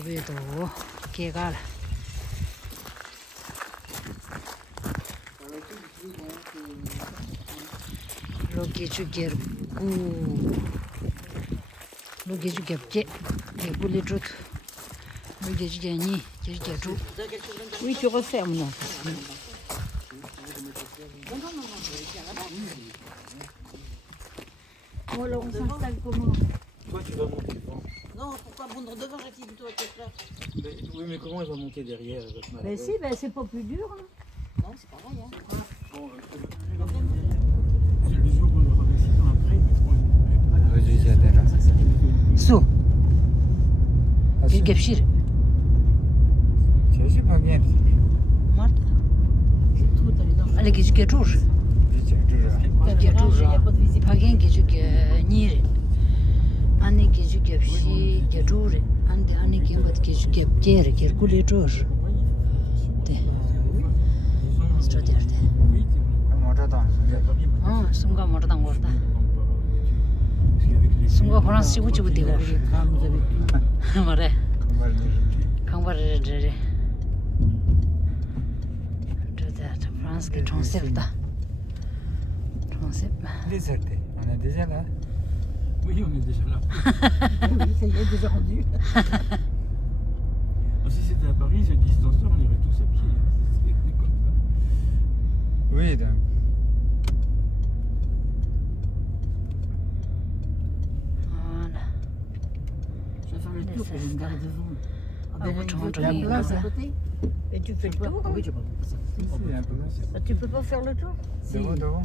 주변에도 개가 로기 주게르 로기 주게르 개불이 주 로기 주게니 주게주 oui tu refermes là. Bon alors on s'installe comment? Toi tu vas monter devant. Non, pourquoi monter devant, j'ai plutôt à cette place. Oui mais comment elle va monter derrière avec ma Ben si, ben c'est pas plus dur. Hein. Non, c'est pareil. Hein. Bon, c'est le jour où on aura l'accident après, mais je crois Su. Gepşir. Çeşit mi geldi? Mart. Tout aller dans Ale gecik geçur. le garage, il n'y a pas de visibilité. Pagen gecik nir. Anne gecik gepşi geçur. Anne gembat gecik gepcer gerkule çor. De. Straderde. Oradan. 어, 순간 모르당 모르다. 순간 프랑스 시부지 부디고. 뭐래? 강바르르. 저다 프랑스 게 총셉다. 총셉. Lisette. On est déjà là. Oui, on est déjà là. Oui, ça y est, déjà rendu. Si c'était à Paris, cette distance-là, on irait tous à pied. C'est comme ça. Oui, donc. Voilà. Je vais faire le tour, il y a une gare devant. Ah, vous Il y a tournez, une place à là. côté. Et tu fais le tour? Oui, je peux pas ça. Ici, un peu plus. Ah, tu peux pas faire le tour? Devant, devant.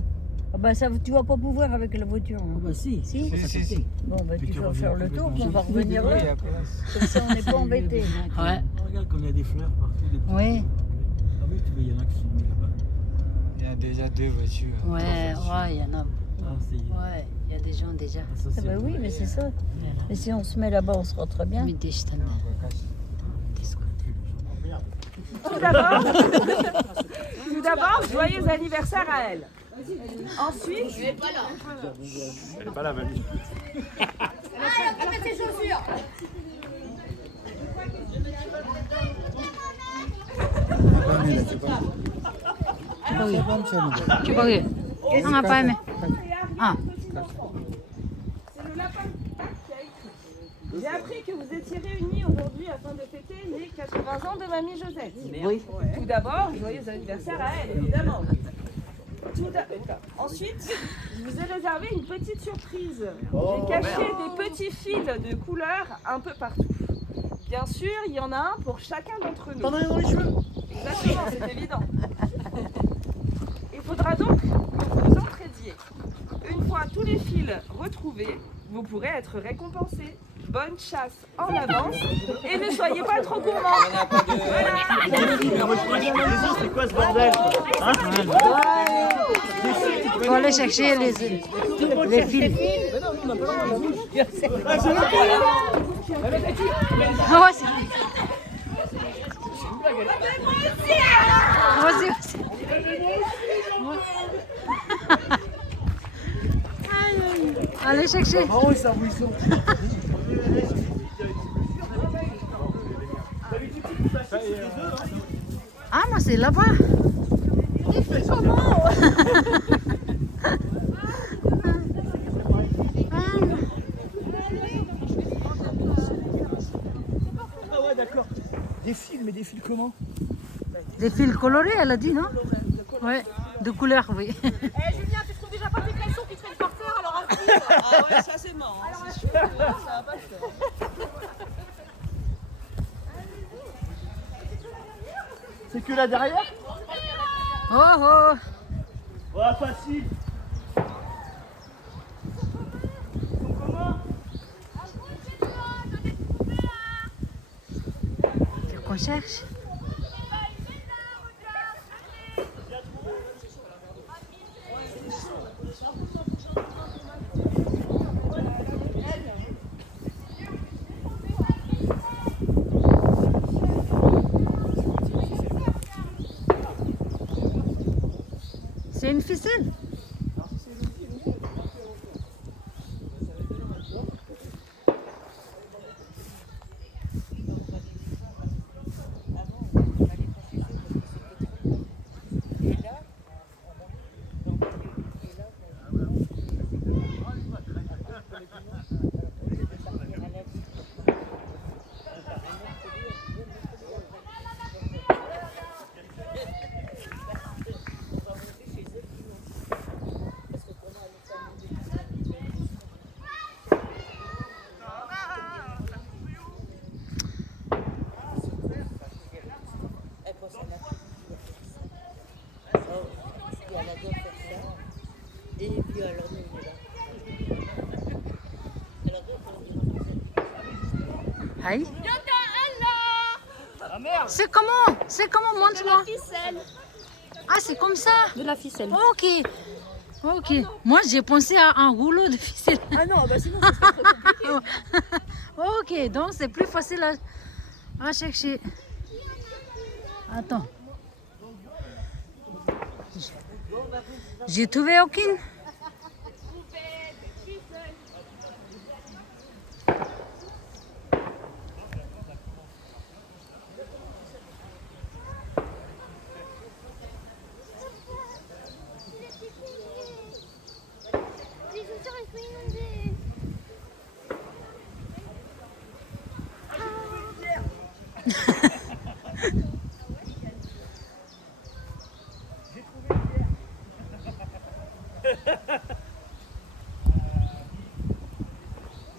Ah bah ça, tu vas pas pouvoir avec la voiture. Hein. Ah bah si. Si, Si. Bon bah Puis tu tu vas reviens faire le tour, complètement. on va revenir Oui, il y là. a place. Comme ça on n'est pas embêté. Ouais. Regarde comme il y a des fleurs partout. Des petits Oui. Ah oui, tu vois, il y en a qui sont mis là-bas. Il y a déjà deux voitures. Ouais, ouais, il y en a. Ah, c'est... Ouais, il y a des gens déjà. Ah, ça, Ah bah oui, mais c'est ça. Mais si on se met là-bas, on sera très bien. Mais des ch'tans. On va casser. Tout d'abord, joyeux anniversaire à elle. Ensuite, Elle est pas là, mamie. Tu vois que on n'a pas aimé. Ah, c'est le lapin qui a écrit. J'ai appris que vous étiez réunis aujourd'hui afin de fêter les 80 ans de Mamie Josette. Oui. Tout d'abord, joyeux anniversaire à elle, évidemment. Ensuite, je vous ai réservé une petite surprise. J'ai caché des petits fils de couleurs un peu partout. Bien sûr, il y en a un pour chacun d'entre nous. T'en as un dans les cheveux? Exactement, c'est évident. Il faudra donc que vous vous entraidiez. Une fois tous les fils retrouvés, vous pourrez être récompensés. Bonne chasse en avance et ne soyez pas trop gourmands. C'est quoi ce bordel? faut aller chercher les fils. Ah ouais, c'est... Moi aussi. Allez chercher. Ah, moi c'est là-bas. Il fait comment? Ah ouais, d'accord. Des fils, mais des fils comment? Des fils colorés, elle a dit, non? Ouais, de couleur, oui. Eh Julien, tu trouves déjà pas tes caleçons qui traînent par terre, alors un fil. Ah ouais, ça c'est mort. Hein, c'est sûr, ça va pas le faire. C'est que là derrière? Oh oh. Ouais, facile. Qu'est-ce qu'on cherche? C'est une ficelle. Aïe. C'est comment? C'est comment? Montre-moi. Ah, c'est comme ça? De la ficelle. Ok. Ok. Moi, j'ai pensé à un rouleau de ficelle. Ah non, bah sinon, ça serait trop compliqué. Ok, donc c'est plus facile à chercher. Attends. J'ai trouvé aucune.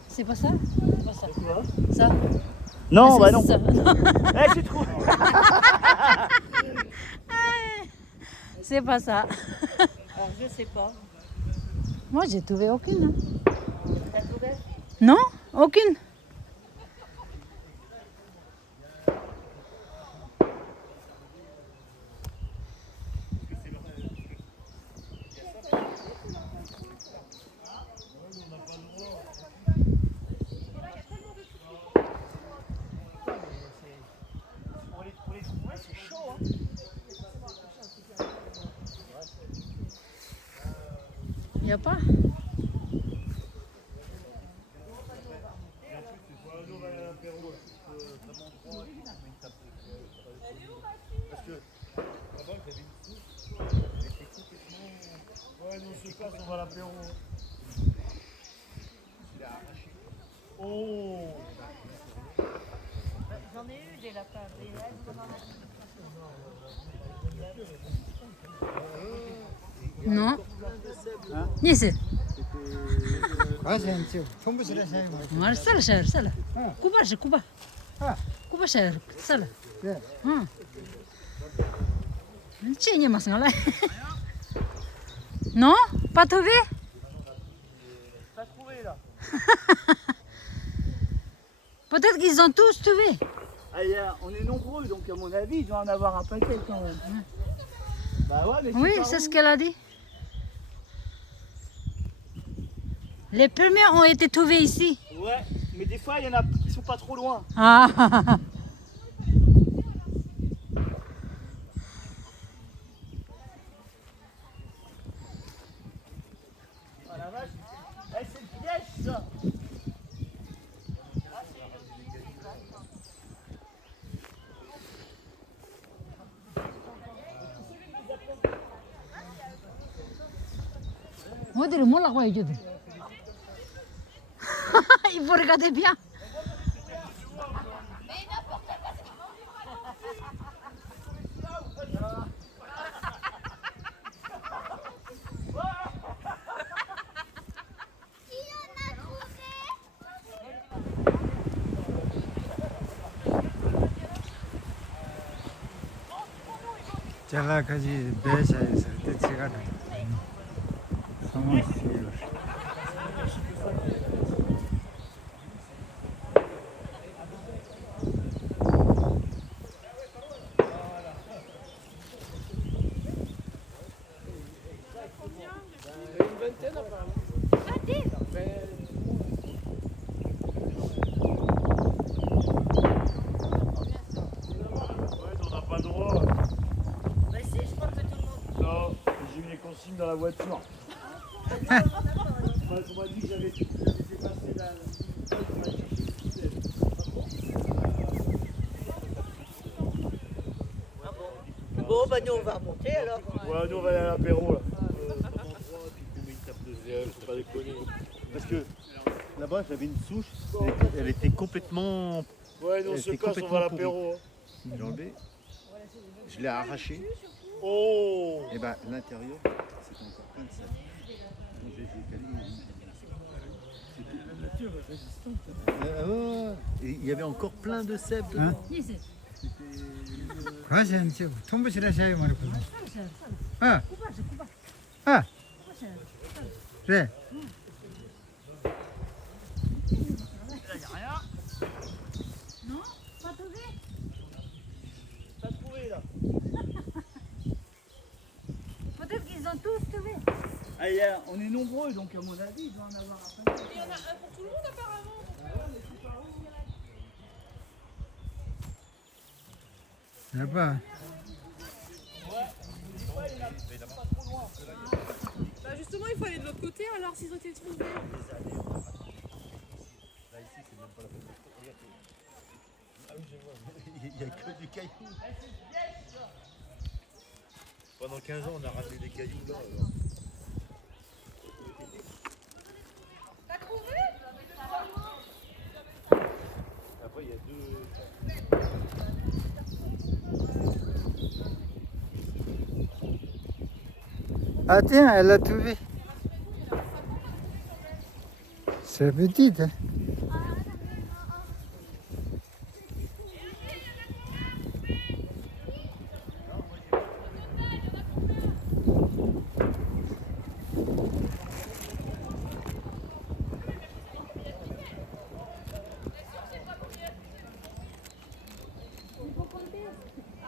C'est pas ça? C'est pas ça. Ça? Non, Ah, bah c'est non. ça. Eh, j'ai trouvé. C'est pas ça. Alors, je sais pas. Moi, j'ai trouvé aucune. Hein. Non? Aucune. Pour les trouver, c'est chaud. Hein. Il n'y a pas? Ouais, nous, c'est quoi, on va à l'apéro. Oh! J'en ai eu des lapins. Non. Nisi. 과세한테 전부시라 사용. Sala shahar, sala. Kuba, Kuba. Kuba shahar, sala. 네. Tiens, mas là. Non? Pas trouvé? T'as trouvé là? Peut-être qu'ils ont tous trouvé. Ah, on est nombreux, donc à mon avis, il doit en avoir un paquet quand même. Bah ouais, mais Oui, pas c'est où. ce qu'elle a dit. Les premiers ont été trouvés ici. Ouais, mais des fois, il y en a qui sont pas trop loin. Ah. Oh la vache. Eh, c'est le piège ça. On dirait moi la quoi il faut regarder bien. 전라까지 배차에서 대치가 나. 성원씨. On n'a pas le droit. Bah si, je crois que tout le monde. Non, j'ai eu les consignes dans la voiture. On m'a dit que j'avais dépassé la. Bon, bah nous, on va remonter alors. Ouais, nous on va aller à l'apéro là. Faut pas déconner. Parce que là-bas, j'avais une souche, elle était complètement. Ouais, nous on Elle se était casse, on va à complètement l'apéro. hein. J'ai enlevé, je l'ai arraché, Oh! et ben l'intérieur, c'était encore plein de sable. Donc j'ai calé. Ouais. Et il y avait encore plein de sève dedans. Nisi. 과세한테 전부시라 사용 말고. 아, Kuba, Kuba. 아, 그래. On est nombreux, donc à mon avis, il doit en avoir un peu. Il y en a un pour tout le monde apparemment. Là-bas. Bah justement, il faut aller de l'autre côté alors s'ils ont été trouvés. Il n'y a que du caillou. Pendant 15 ans, on a ramené des cailloux là. Alors. T'as trouvé? Après, il y a deux. Ah tiens, elle a trouvé. C'est petite. Hein?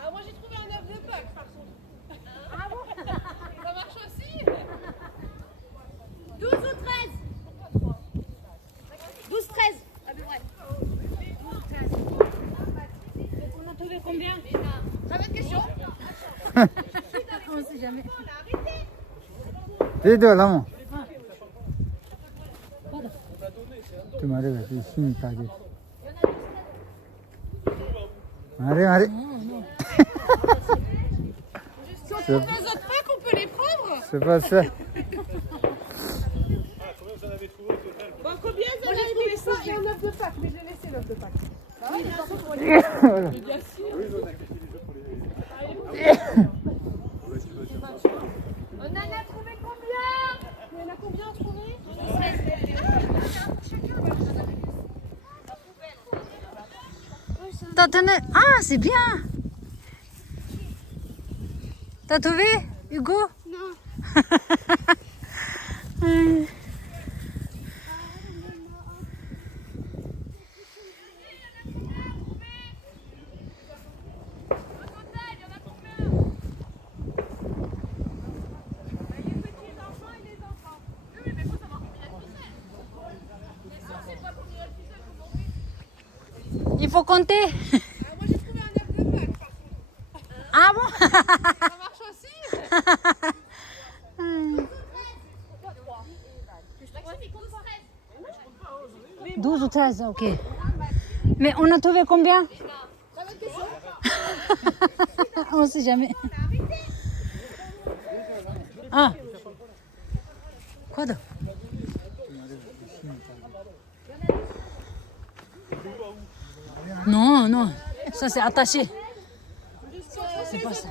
Ah, moi j'ai trouvé un œuf de Pâques par contre. Ah bon? Ça marche aussi? 12 ou 13? 12, 13 à peu près. 12, 13. Donc on a trouvé combien? J'avais une question. On ne sait jamais. Dis-toi là-haut. Tu m'as dit que tu es ici. Allez. Si on trouve les autres Pâques, on peut les prendre? C'est pas ça. Bon, combien vous avez trouvé ça et un œuf de Pâques? Mais je l'ai laissé l'œuf de Pâques. Bah oui, bien sûr. Voilà. Mais bien sûr. On en a trouvé combien? Il y en a combien à trouver? Ah, c'est bien. T'as trouvé, Hugo? Non. Il faut compter. Moi j'ai trouvé un œuf de Pâques par contre. Ah bon? Ça marche aussi? 12 ou 13, ok. Mais on a trouvé combien? On ne sait jamais. Ah. Quoi d'autre? Non, ça c'est attaché. C'est pas ça.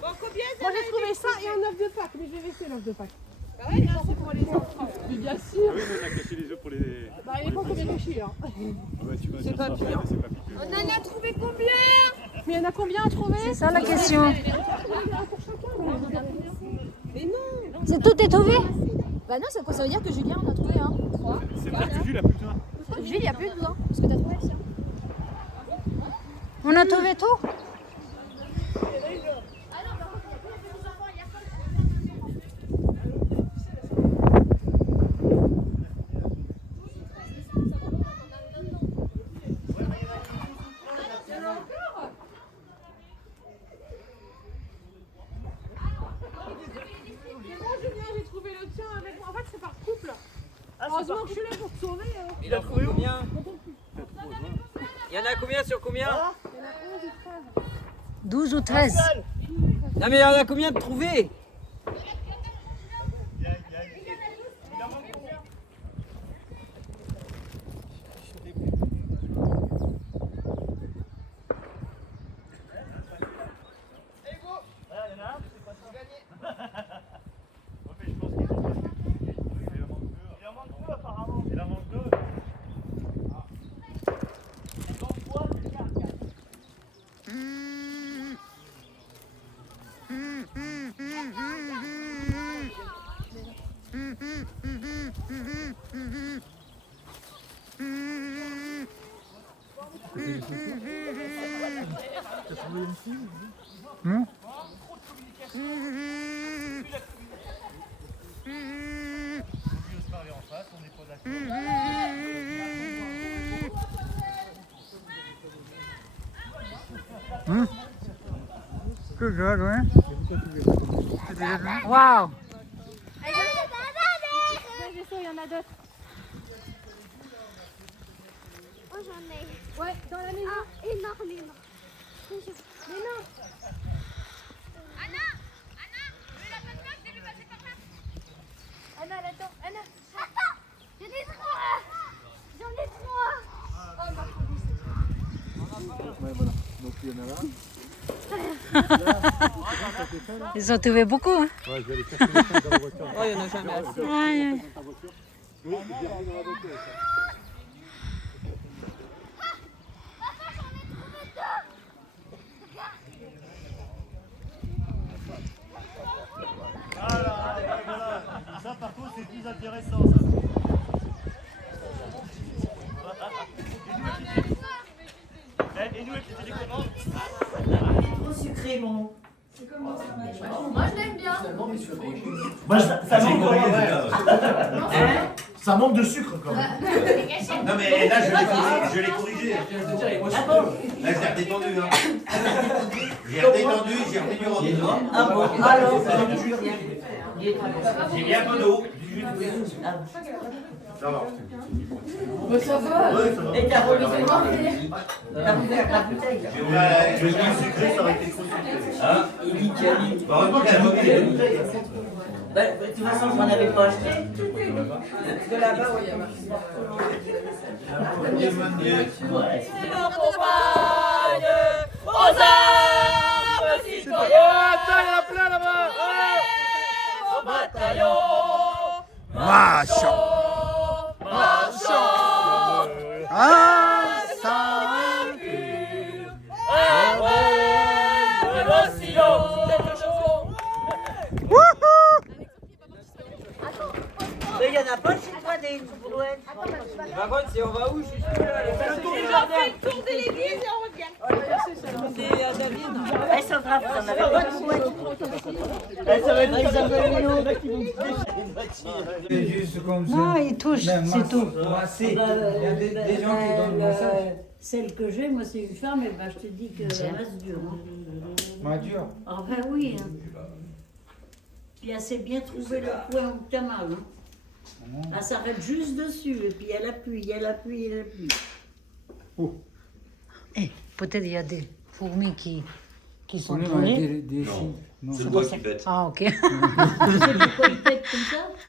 Bon, combien? Moi j'ai trouvé ça et un œuf de Pâques, mais je vais laisser l'œuf de Pâques. Bah ouais, c'est pour les enfants. Mais bien sûr. Oui, mais on a caché les œufs pour les. Bah il est pas combien caché hein. C'est pas pire. On en a trouvé combien? Mais il y en a combien à trouver? C'est ça la question. Mais non. C'est tout est trouvé? Bah non, ça veut dire que Julien en a trouvé un. 3. C'est pas que Jules a plus que toi. Jules, il n'y a plus de besoin. Parce que t'as trouvé le sien. On a trouvé tout? J'ai trouvé le tien avec moi. En fait, c'est par couple. Heureusement que je suis là pour te sauver. Il a trouvé combien? Il y en a combien sur combien? 12 ou 13. Non mais il y en a combien de trouvés? Non? Good girl, ouais. Waouh. Il y en a d'autres. Oh, j'en ai. Ouais, dans la maison. Ah, énorme. Mais non. Anna, mais la bonne meuf, t'es lui passer par là. Anna, attends, Anna. Attends, j'en ai trois. Oh, ma Ouais, voilà. Donc il y en a là. Ils ont trouvé beaucoup. Hein. Ouais, je vais aller chercher les cinq dans la voiture. Oh, il y en a jamais assez. Ouais. Oui, j'ai rien dans la voiture. Voilà. Ça, par contre, c'est plus intéressant, ça. Et nous, les petits télécommandes. Trop sucré, mon. Moi, je l'aime bien. Moi, ça manque ça manque de sucre quand même. Non, mais là, je l'ai corrigé. Là, je l'ai redétendu. Hein. J'ai redétendu, j'ai remis du rhum. Ah bon, alors. J'ai mis un peu d'eau. Ça va. Ça va. Ouais, ça va. Et t'as remis la bouteille. J'ai mis le sucré, ça aurait été trop sucré. Hein? Heureusement qu'elle a remis les bouteilles. De toute façon, je m'en avais pas acheté. De là-bas, oui, il y a marqué. Marchons. Mais il n'y en a pas chez toi des brouettes. Par contre, si on va où? Je suis sûr, là, Et j'en fais le tour de l'église et on revient. C'est à David. Elles sont graves, on avait pas de brouettes. Elles sont Juste comme ça. Non, ils touchent, c'est tout. Il y a des gens qui donnent le massage. Celle que j'ai, moi, c'est une femme, et ben, je te dis qu'elle reste dure. Ma dure. Ah ben oui. Hein. Puis elle sait bien trouver le point où t'as mal. Hein. Elle s'arrête juste dessus, et puis elle appuie. Eh, peut-être il y a des fourmis qui sont On est tombées. des signes. Non. C'est moi qui pète. Ah, ok. Tu sais pourquoi ils pètent comme ça?